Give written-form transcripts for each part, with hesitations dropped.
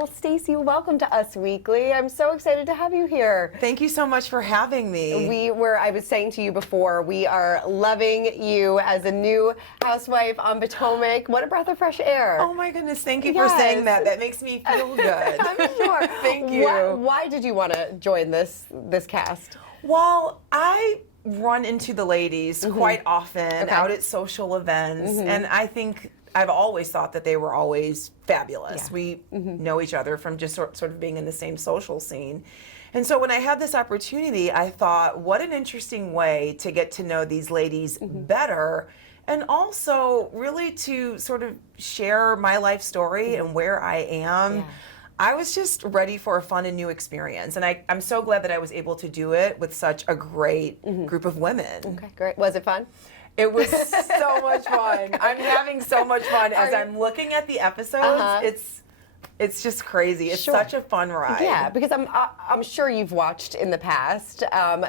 Well, Stacey, welcome to Us Weekly. I'm so excited to have you here. Thank you so much for having me. I was saying to you before, we are loving you as a new housewife on Potomac. What a breath of fresh air. Oh my goodness, thank you for saying that. That makes me feel good. I'm sure. Thank you. Why did you want to join this cast? Well, I run into the ladies quite often out at social events, and I think I've always thought that they were always fabulous. Yeah. We know each other from just sort of being in the same social scene. And so when I had this opportunity, I thought, what an interesting way to get to know these ladies better, and also really to sort of share my life story and where I am. Yeah. I was just ready for a fun and new experience, and I'm so glad that I was able to do it with such a great group of women. Okay, great. Was it fun? It was so much fun. I'm having so much fun as I'm looking at the episodes. It's just crazy. It's such a fun ride. Yeah, because I'm sure you've watched in the past,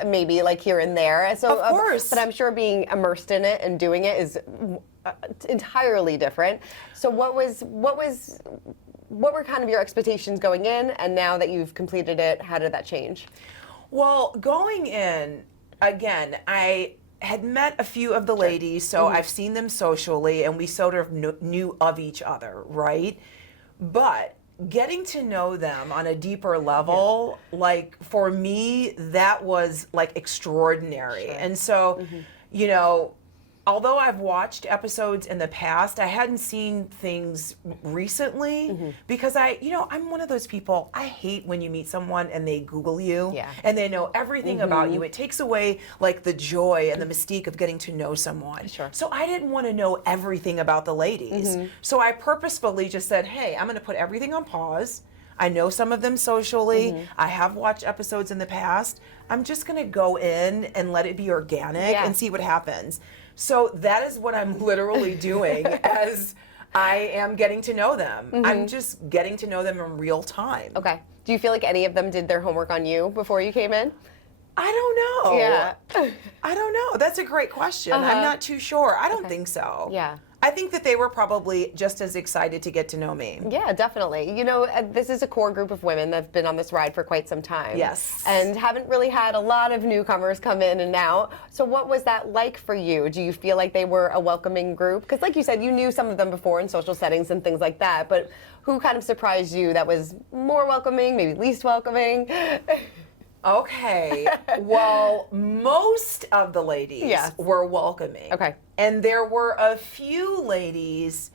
maybe like here and there. So of course. But I'm sure being immersed in it and doing it is entirely different. So what were kind of your expectations going in, and now that you've completed it, how did that change? Well, going in, again, I had met a few of the ladies, so I've seen them socially, and we sort of knew of each other, right? But getting to know them on a deeper level, like for me, that was like extraordinary. Sure. And so, you know, although I've watched episodes in the past, I hadn't seen things recently because I'm one of those people, I hate when you meet someone and they Google you and they know everything about you. It takes away like the joy and the mystique of getting to know someone. Sure. So I didn't want to know everything about the ladies. So I purposefully just said, hey, I'm going to put everything on pause. I know some of them socially. I have watched episodes in the past. I'm just going to go in and let it be organic and see what happens. So that is what I'm literally doing as I am getting to know them. I'm just getting to know them in real time. Okay. Do you feel like any of them did their homework on you before you came in? I don't know. Yeah. I don't know. That's a great question. I'm not too sure. I don't think so. Yeah. I think that they were probably just as excited to get to know me. Yeah, definitely. You know, this is a core group of women that have been on this ride for quite some time. Yes. And haven't really had a lot of newcomers come in and out. So what was that like for you? Do you feel like they were a welcoming group? Because like you said, you knew some of them before in social settings and things like that, but who kind of surprised you that was more welcoming, maybe least welcoming? Okay, well, most of the ladies were welcoming. Okay. And there were a few ladies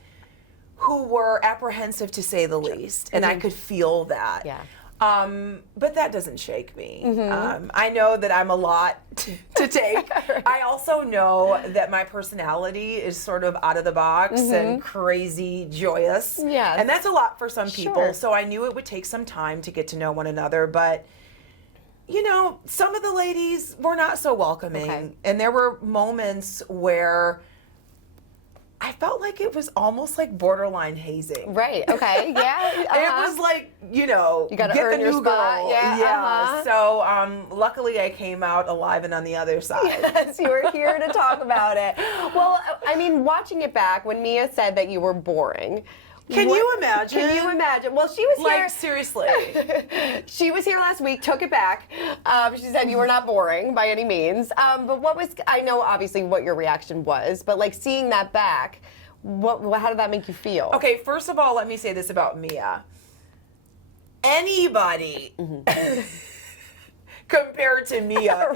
who were apprehensive, to say the least, and I could feel that. Yeah. But that doesn't shake me. I know that I'm a lot to take. I also know that my personality is sort of out of the box and crazy joyous. Yeah. And that's a lot for some people. Sure. So I knew it would take some time to get to know one another, but you know, some of the ladies were not so welcoming. And there were moments where I felt like it was almost like borderline hazing. Right, okay, yeah. It was like, you know, you gotta get earn the your new spot. girl. Yeah. So luckily I came out alive and on the other side. Yes, you were here to talk about it. Well, I mean, watching it back, when Mia said that you were boring, Can you imagine? Can you imagine? Well, she was here. Like, seriously. She was here last week, took it back. She said you were not boring by any means. But what was, I know obviously what your reaction was, but like seeing that back, how did that make you feel? Okay, first of all, let me say this about Mia. Anybody compared to Mia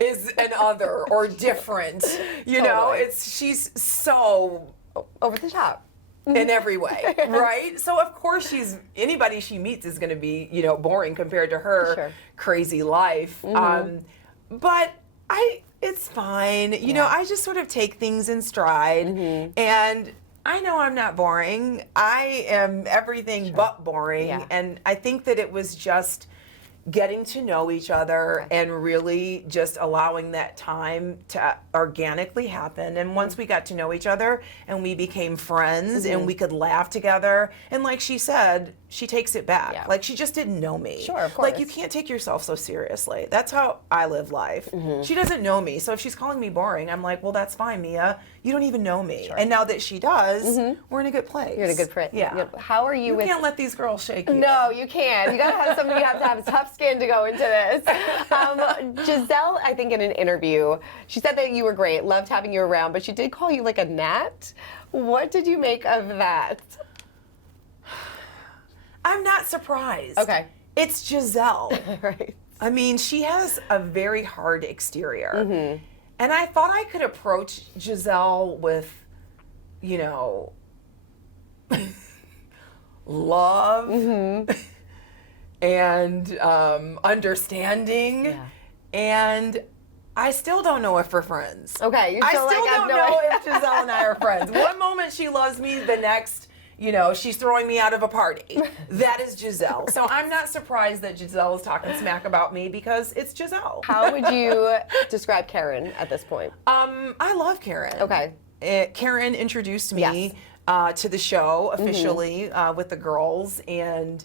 is an other or different. You know, she's so over the top. In every way, right? So of course anybody she meets is going to be, you know, boring compared to her crazy life. But it's fine. You know, I just sort of take things in stride, and I know I'm not boring. I am everything but boring, and I think that it was just getting to know each other and really just allowing that time to organically happen. And once we got to know each other and we became friends and we could laugh together, and like she said, she takes it back. Yeah. Like, she just didn't know me. Sure, of course. Like, you can't take yourself so seriously. That's how I live life. She doesn't know me. So if she's calling me boring, I'm like, well, that's fine, Mia. You don't even know me. Sure. And now that she does, we're in a good place. You're in a good place. Yeah. How are you with... can't let these girls shake you. No, you can't. You gotta have somebody, you have to have tough skin to go into this. Giselle, I think in an interview, she said that you were great, loved having you around, but she did call you like a gnat. What did you make of that? I'm not surprised. Okay. It's Giselle. Right. I mean, she has a very hard exterior. And I thought I could approach Giselle with, you know, love and understanding. Yeah. And I still don't know if we're friends. Okay. You're I still still like, don't know if Giselle and I are friends. One moment she loves me, the next, you know, she's throwing me out of a party. That is Giselle. So I'm not surprised that Giselle is talking smack about me because it's Giselle. How would you describe Karen at this point? I love Karen. Okay. Karen introduced me to the show officially with the girls, and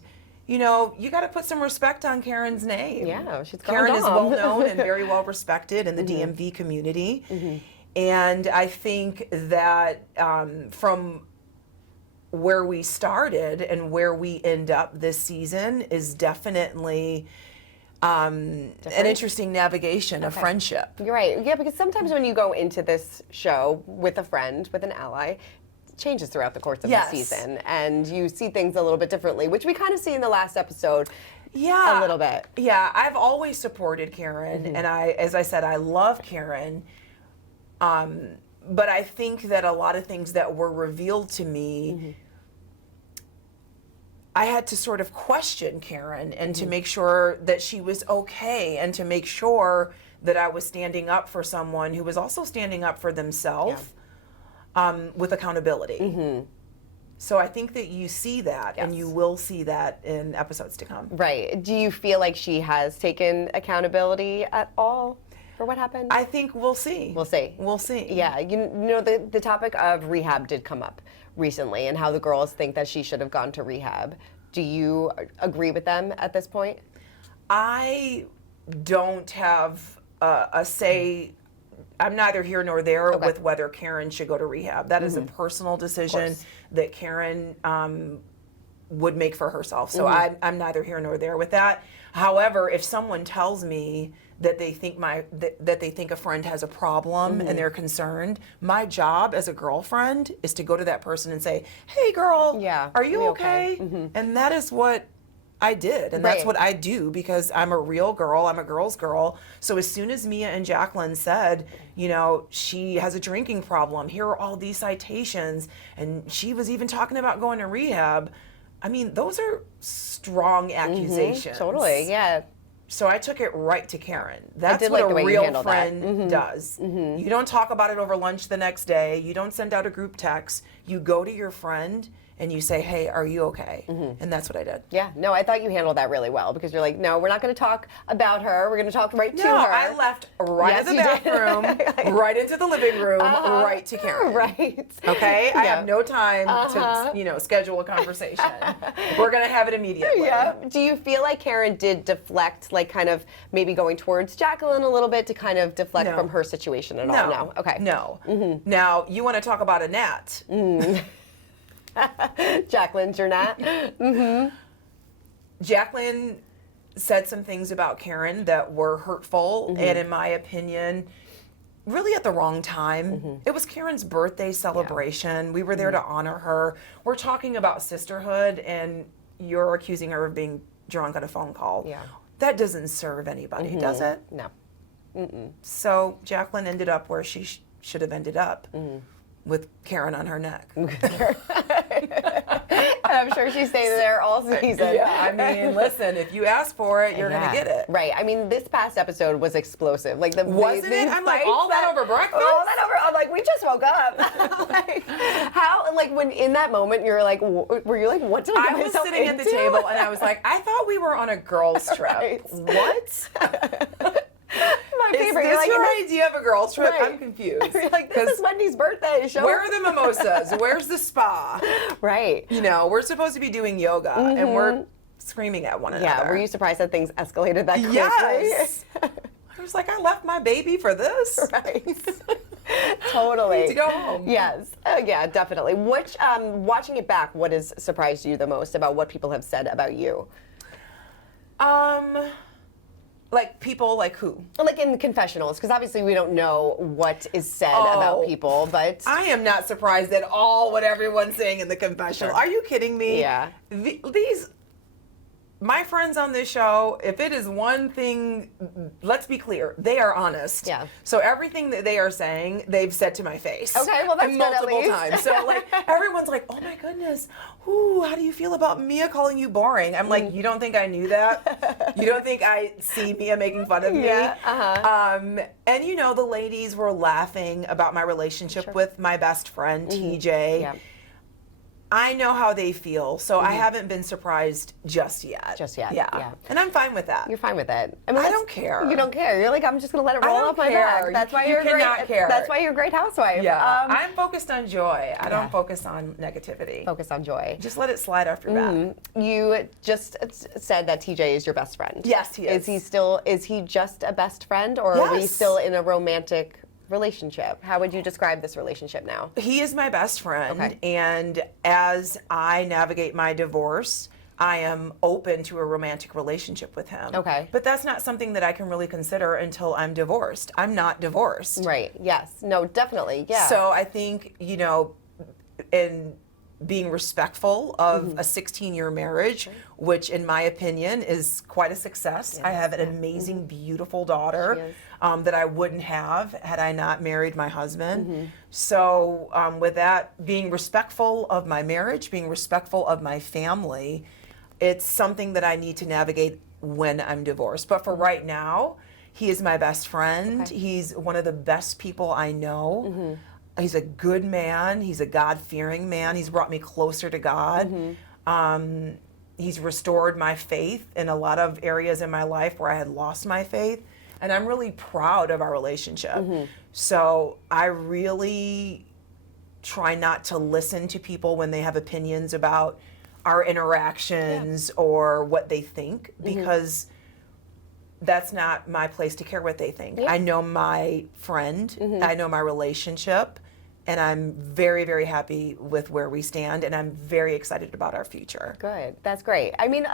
you know, you got to put some respect on Karen's name. Yeah, she's Karen is gone. well known and very well respected in the DMV community, and I think that from where we started and where we end up this season is definitely an interesting navigation of friendship. You're right. Yeah, because sometimes when you go into this show with a friend, with an ally, it changes throughout the course of the season, and you see things a little bit differently, which we kind of see in the last episode. Yeah, a little bit. Yeah, I've always supported Karen, and as I said, I love Karen. But I think that a lot of things that were revealed to me, I had to sort of question Karen and to make sure that she was okay and to make sure that I was standing up for someone who was also standing up for themselves with accountability. So I think that you see that and you will see that in episodes to come. Right. Do you feel like she has taken accountability at all for what happened? I think we'll see. We'll see. We'll see. Yeah, you know, the topic of rehab did come up recently and how the girls think that she should have gone to rehab. Do you agree with them at this point? I don't have a say. I'm neither here nor there with whether Karen should go to rehab. That is a personal decision that Karen would make for herself. So I'm neither here nor there with that. However, if someone tells me that they think that they think a friend has a problem and they're concerned, my job as a girlfriend is to go to that person and say, "Hey, girl, are you okay?" And that is what I did, and that's what I do because I'm a real girl. I'm a girl's girl. So as soon as Mia and Jacqueline said, you know, she has a drinking problem, here are all these citations, and she was even talking about going to rehab. I mean, those are strong accusations. Totally, yeah. So I took it right to Karen. That's what a real friend does. You don't talk about it over lunch the next day. You don't send out a group text. You go to your friend and you say, "Hey, are you okay?" And that's what I did. Yeah, no, I thought you handled that really well because you're like, no, we're not going to talk about her. We're going to talk right to her. No, I left right at the bathroom, right into the living room, right to Karen. Right. Okay? I have no time to, you know, schedule a conversation. We're going to have it immediately. Yeah. Do you feel like Karen did deflect, like kind of maybe going towards Jacqueline a little bit to kind of deflect from her situation at all? No. Okay. No. Now, you want to talk about a gnat. Jacqueline's your gnat. Jacqueline said some things about Karen that were hurtful and, in my opinion, really at the wrong time. It was Karen's birthday celebration. We were there to honor her. We're talking about sisterhood, and you're accusing her of being drunk on a phone call. Yeah. That doesn't serve anybody, does it? No. So Jacqueline ended up where she should have ended up. With Karen on her neck. I'm sure she stayed there all season. Yeah, I mean, listen, if you ask for it, you're going to get it. Right. I mean, this past episode was explosive. Like Wasn't it? I'm like, all that over breakfast? All that over, I'm like, we just woke up. Like, how, like, when in that moment, you're like, were you like, what did I get I was myself sitting into? at the table, and I was like, I thought we were on a girls' trip. Right. What? My my favorite. Is this your idea of a girls trip? Right. I'm confused. You're like, this is Wendy's birthday. Where are the mimosas? Where's the spa? Right. You know, we're supposed to be doing yoga, and we're screaming at one another. Yeah. Were you surprised that things escalated that quickly? Yes. I was like, I left my baby for this. Right. Totally. I need to go home. Yes. Yeah, definitely. Which, watching it back, what has surprised you the most about what people have said about you? Like people, like who? Like in confessionals, because obviously we don't know what is said about people, but I am not surprised at all what everyone's saying in the confessional. Are you kidding me? Yeah. My friends on this show, if it is one thing, let's be clear, they are honest. Yeah. So everything that they are saying, they've said to my face. Okay, well, that's good at multiple least. times. So like everyone's like, "Oh my goodness, ooh, how do you feel about Mia calling you boring?" I'm like, "You don't think I knew that? You don't think I see Mia making fun of me?" Yeah. And you know, the ladies were laughing about my relationship with my best friend TJ. Yeah. I know how they feel, so I haven't been surprised just yet. Just yet, Yeah. yeah. And I'm fine with that. You're fine with it. I mean, I don't care. You don't care. You're like, I'm just gonna let it roll don't off my care. back. That's why You you're a cannot great. care. That's why you're a great housewife. Yeah. I'm focused on joy. I Yeah. don't focus on negativity. Focus on joy. Just let it slide off your back. You just said that TJ is your best friend. Yes, he is. Is he just a best friend, or are we Yes. still in a romantic relationship? How would you describe this relationship now? He is my best friend, Okay. and as I navigate my divorce, I am open to a romantic relationship with him. Okay. But that's not something that I can really consider until I'm divorced. I'm not divorced. Right. Yes. No, definitely. Yeah. So I think, you know, in being respectful of a 16-year marriage, which in my opinion is quite a success. I have an amazing, beautiful daughter She is. that I wouldn't have had I not married my husband. So with that, being respectful of my marriage, being respectful of my family, it's something that I need to navigate when I'm divorced. But for right now, he is my best friend. Okay. He's one of the best people I know. He's a good man. He's a God-fearing man. He's brought me closer to God. He's restored my faith in a lot of areas in my life where I had lost my faith. And I'm really proud of our relationship. So I really try not to listen to people when they have opinions about our interactions or what they think, because that's not my place to care what they think. Yeah. I know my friend, I know my relationship, and I'm very, very happy with where we stand, and I'm very excited about our future. Good. That's great. I mean,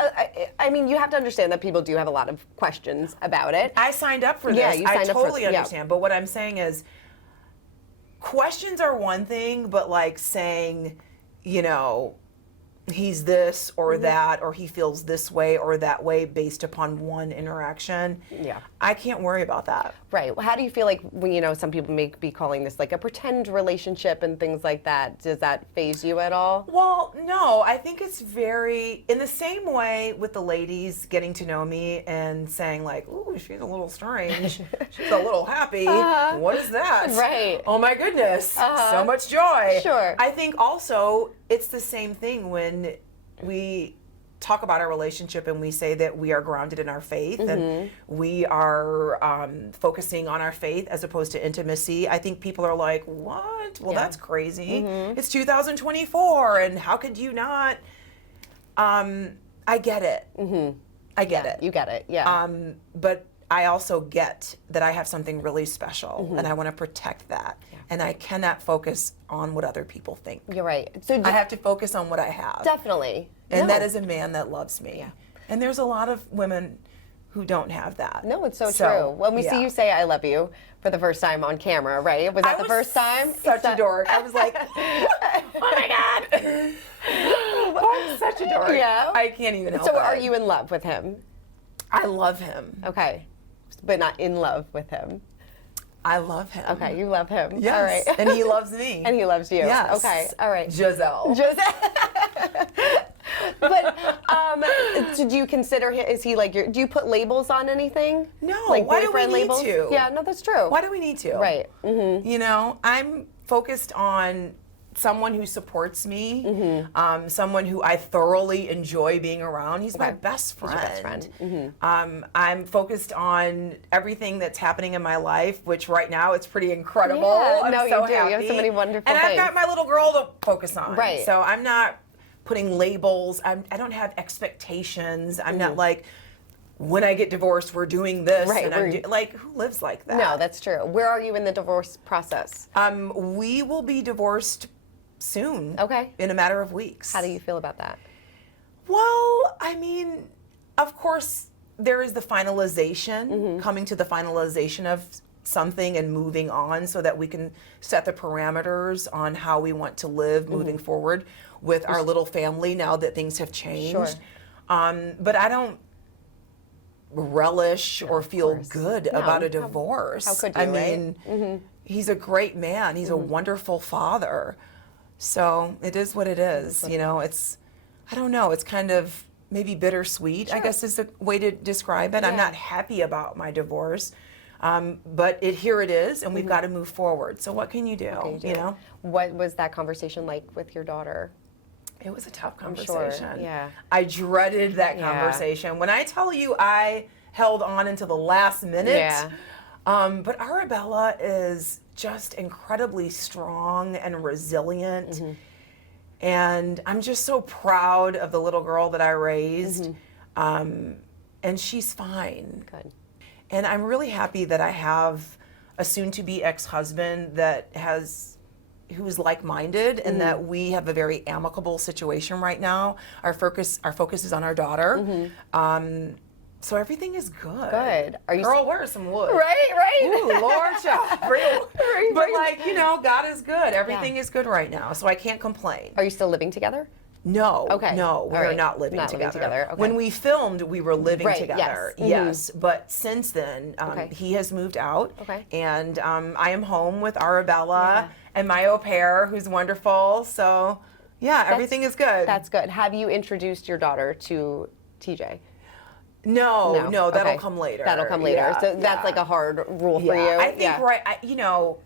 you have to understand that people do have a lot of questions about it. I signed up for this. Yeah, you I signed up for- totally understand. But what I'm saying is, questions are one thing, but like saying, you know, he's this or that, or he feels this way or that way based upon one interaction. Yeah. I can't worry about that. Right. Well, how do you feel like when, you know, some people may be calling this like a pretend relationship and things like that? Does that faze you at all? Well, no, I think it's very, in the same way with the ladies getting to know me and saying like, ooh, she's a little strange. She's a little happy. What is that? Right. Oh my goodness. So much joy. Sure. I think also it's the same thing when we talk about our relationship and we say that we are grounded in our faith and we are focusing on our faith as opposed to intimacy. I think people are like, what? Well, that's crazy. It's 2024 and how could you not? I get it. I get it. You get it. Yeah. But I also get that I have something really special and I want to protect that. And I cannot focus on what other people think. You're right. So I have to focus on what I have. definitely. And No. that is a man that loves me. And there's a lot of women who don't have that. No, it's so true. When we see you say "I love you" for the first time on camera, right? Was that the first time? Such a dork. I was like, oh my God. I'm such a dork. Yeah. I can't even help So it. are you in love with him? I love him. Okay. But not in love with him. I love him. Okay, you love him. Yes. All right. And he loves me. And he loves you. Yes. Okay. All right. Giselle. But do you consider him? Is he like your? Do you put labels on anything? No. Like why do we boyfriend need labels? to? Yeah. No, that's true. Why do we need to? Right. You know, I'm focused on someone who supports me, someone who I thoroughly enjoy being around. He's my best friend. He's your best friend. I'm focused on everything that's happening in my life, which right now it's pretty incredible. Yeah, I'm no, so you do. happy. You have so many wonderful and things. I've got my little girl to focus on. Right. So I'm not putting labels. I don't have expectations. I'm not like, when I get divorced, we're doing this. Right, And like, who lives like that? No, that's true. Where are you in the divorce process? We will be divorced soon. Okay. In a matter of weeks. How do you feel about that? Well, I mean, of course, there is the finalization, coming to the finalization of something and moving on so that we can set the parameters on how we want to live moving forward with our little family now that things have changed. Sure. But I don't relish or feel good about a divorce. How could you, I mean, right? he's a great man. He's a wonderful father. So it is what it is. You know, it's, I don't know, it's kind of maybe bittersweet, I guess is the way to describe it. I'm not happy about my divorce. But here it is, and we've got to move forward. So what can you do? You know? What was that conversation like with your daughter? It was a tough I'm conversation. sure. Yeah. I dreaded that conversation. When I tell you I held on until the last minute. Yeah. But Arabella is just incredibly strong and resilient. And I'm just so proud of the little girl that I raised. And she's fine. Good. And I'm really happy that I have a soon-to-be ex-husband who's like-minded, and that we have a very amicable situation right now. Our focus is on our daughter. So everything is good. Good. Are you Girl, where's some wood? Right. Ooh, Lord, child. But like, you know, God is good. Everything is good right now, so I can't complain. Are you still living together? No, Okay. no, we All are right. not living Not living together. together, okay. When we filmed, we were living Right, together. yes. Yes, but since then, Okay. he has moved out, Okay. and I am home with Arabella Yeah. and my au pair, who's wonderful. So, yeah, everything is good. That's good. Have you introduced your daughter to TJ? No, that'll Okay. come later. That'll come later. Yeah, so that's like a hard rule for you. I think you know,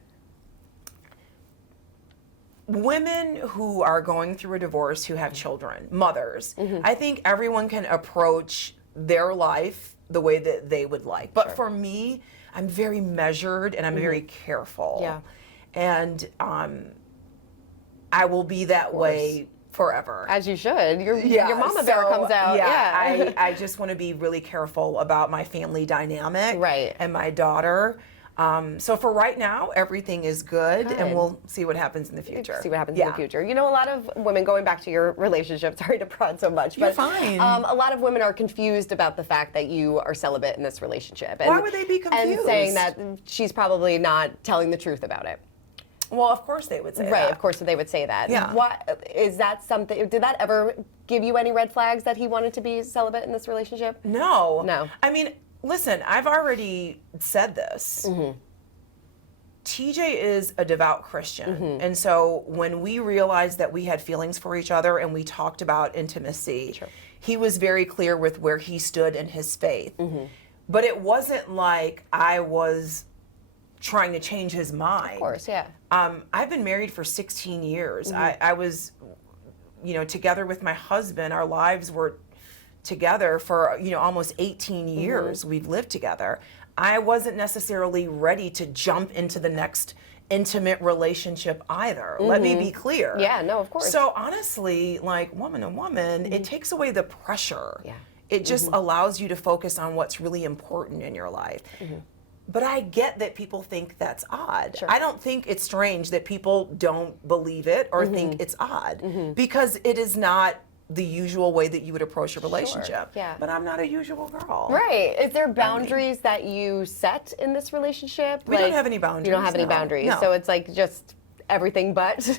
women who are going through a divorce who have children, mothers, I think everyone can approach their life the way that they would like. But for me, I'm very measured and I'm very careful. Yeah. And I will be that way forever. As you should. Your mama bear comes out. Yeah, I just want to be really careful about my family dynamic. Right. And my daughter. So for right now, everything is good, and we'll see what happens in the future. See what happens in the future. You know, a lot of women, going back to your relationship, sorry to prod so much, You're but fine. A lot of women are confused about the fact that you are celibate in this relationship. And, Why would they be confused? And saying that she's probably not telling the truth about it. Well, of course they would say that. Right, of course they would say that. Yeah. What is that something? Did that ever give you any red flags that he wanted to be celibate in this relationship? No. No. I mean, listen, I've already said this. TJ is a devout Christian. And so when we realized that we had feelings for each other and we talked about intimacy, he was very clear with where he stood in his faith. But it wasn't like I was trying to change his mind. Of course, yeah. I've been married for 16 years. I was, you know, together with my husband. Our lives were together for, you know, almost 18 years. We've lived together. I wasn't necessarily ready to jump into the next intimate relationship either. Let me be clear. Yeah, no, of course. So honestly, like woman to woman, it takes away the pressure. Yeah. It just allows you to focus on what's really important in your life. But I get that people think that's odd. Sure. I don't think it's strange that people don't believe it or think it's odd because it is not the usual way that you would approach a relationship. Yeah. But I'm not a usual girl. Right. Is there boundaries that you set in this relationship? We don't have any boundaries. You don't have any no. boundaries. No. So it's like just everything but.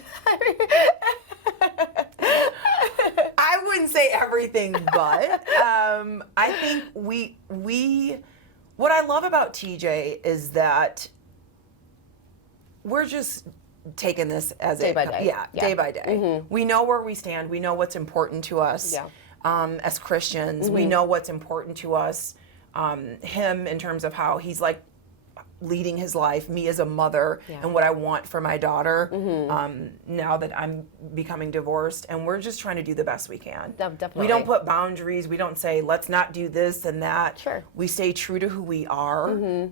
I wouldn't say everything but. I think what I love about TJ is that we're just taking this as Day by day. Yeah, day by day. We know where we stand. We know what's important to us as Christians. We know what's important to us. Him in terms of how he's like leading his life, me as a mother, and what I want for my daughter now that I'm becoming divorced. And we're just trying to do the best we can. Definitely. We don't put boundaries. We don't say, let's not do this and that. Sure. We stay true to who we are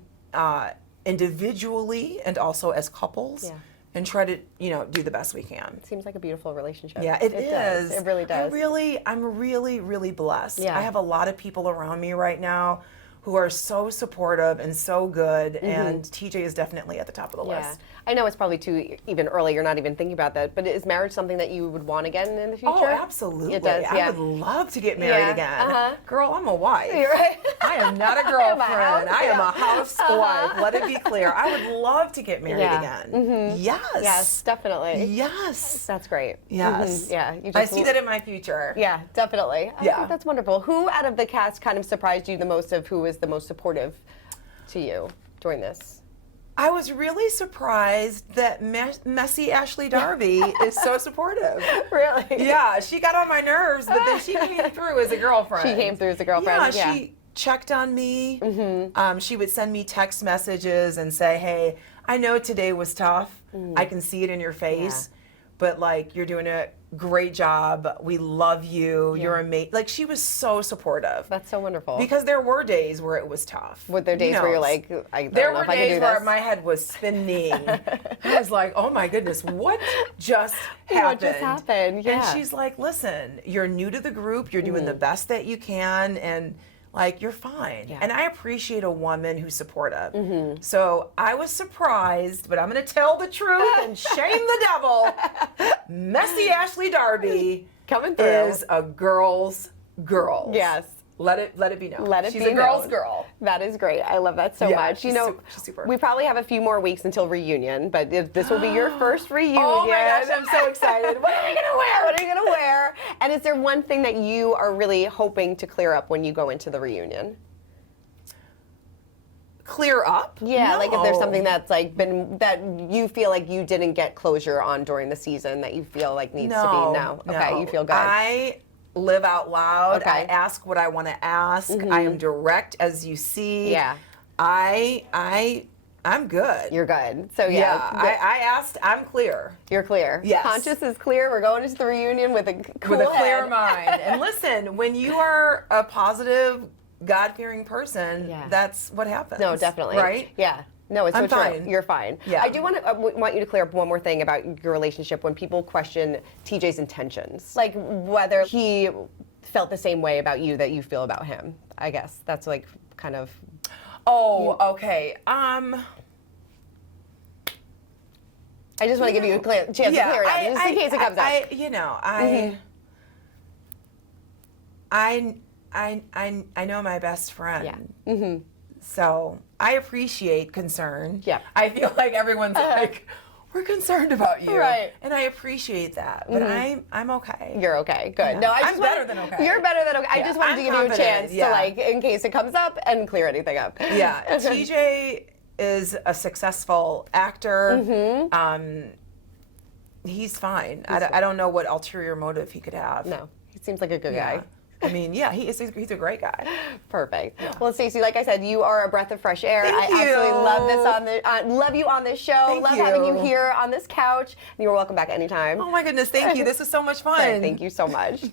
individually and also as couples. Yeah. And try to, do the best we can. Seems like a beautiful relationship. Yeah, it does. is. It really does. I'm really, really blessed. Yeah. I have a lot of people around me right now who are so supportive and so good, and TJ is definitely at the top of the list. I know it's probably too even early, you're not even thinking about that, but is marriage something that you would want again in the future? Oh, absolutely. It does, I would love to get married again. Girl, I'm a wife. You're right. I am not a girlfriend. I am a housewife. Let it be clear. I would love to get married again. Yes. Yes, definitely. Yes. That's great. Yes. Yeah. I see that in my future. Yeah, definitely. I think that's wonderful. Who out of the cast kind of surprised you the most of who was the most supportive to you during this? I was really surprised that messy Ashley Darby is so supportive. Really? Yeah, she got on my nerves, but then she came through as a girlfriend. She came through as a girlfriend. Yeah, she checked on me. She would send me text messages and say, hey, I know today was tough. I can see it in your face, but like you're doing a great job. We love you. You're amazing. Like she was so supportive. That's so wonderful. Because there were days where it was tough. Were there days where you're like, I don't know if I can do this? There were days where my head was spinning. I was like, oh my goodness, what just happened? What just happened? Yeah. And she's like, listen, you're new to the group. You're doing the best that you can. And like, you're fine. Yeah. And I appreciate a woman who's supportive. So I was surprised, but I'm going to tell the truth and shame the devil. Messy Ashley Darby coming through is a girl's girl. Yes. Let it be known. Let it She's be a girl's known. girl. That is great. I love that so much. She's super. We probably have a few more weeks until reunion, but this will be your first reunion. Oh my gosh, I'm so excited. What are we gonna wear? What are you gonna wear? And is there one thing that you are really hoping to clear up when you go into the reunion? Clear up? Yeah, No. like if there's something that's like been that you feel like you didn't get closure on during the season that you feel like needs to be no. Okay, you feel good. I live out loud. Okay. I ask what I want to ask. I am direct as you see. Yeah. I'm good. You're good. So I asked, I'm clear. You're clear. Yes. Conscious is clear. We're going into the reunion with a cool With a clear head. mind. And listen, when you are a positive, God-fearing person, that's what happens. No, definitely. Right? Yeah. No, it's so I'm true. fine. You're fine. Yeah. I do want you to clear up one more thing about your relationship when people question TJ's intentions. Like whether he felt the same way about you that you feel about him. I guess that's like kind of okay. I just want to give you a chance to clear it up, just in case it comes up. I know my best friend. Yeah. So I appreciate concern. Yeah. I feel like everyone's like, we're concerned about you. Right. And I appreciate that. But I'm okay. You're okay. Good. Yeah. No, I'm better than okay. You're better than okay. I Yeah. just wanted to give you a chance to like, in case it comes up, and clear anything up. Yeah. TJ is a successful actor. He's fine. I don't know what ulterior motive he could have. No, he seems like a good guy. I mean, yeah, he's a great guy. Perfect. Yeah. Well, Stacey, like I said, you are a breath of fresh air. Thank I you. absolutely love love you on this show. Thank love you. having you here on this couch. And you're welcome back anytime. Oh my goodness, thank you. This is so much fun. Thank you so much.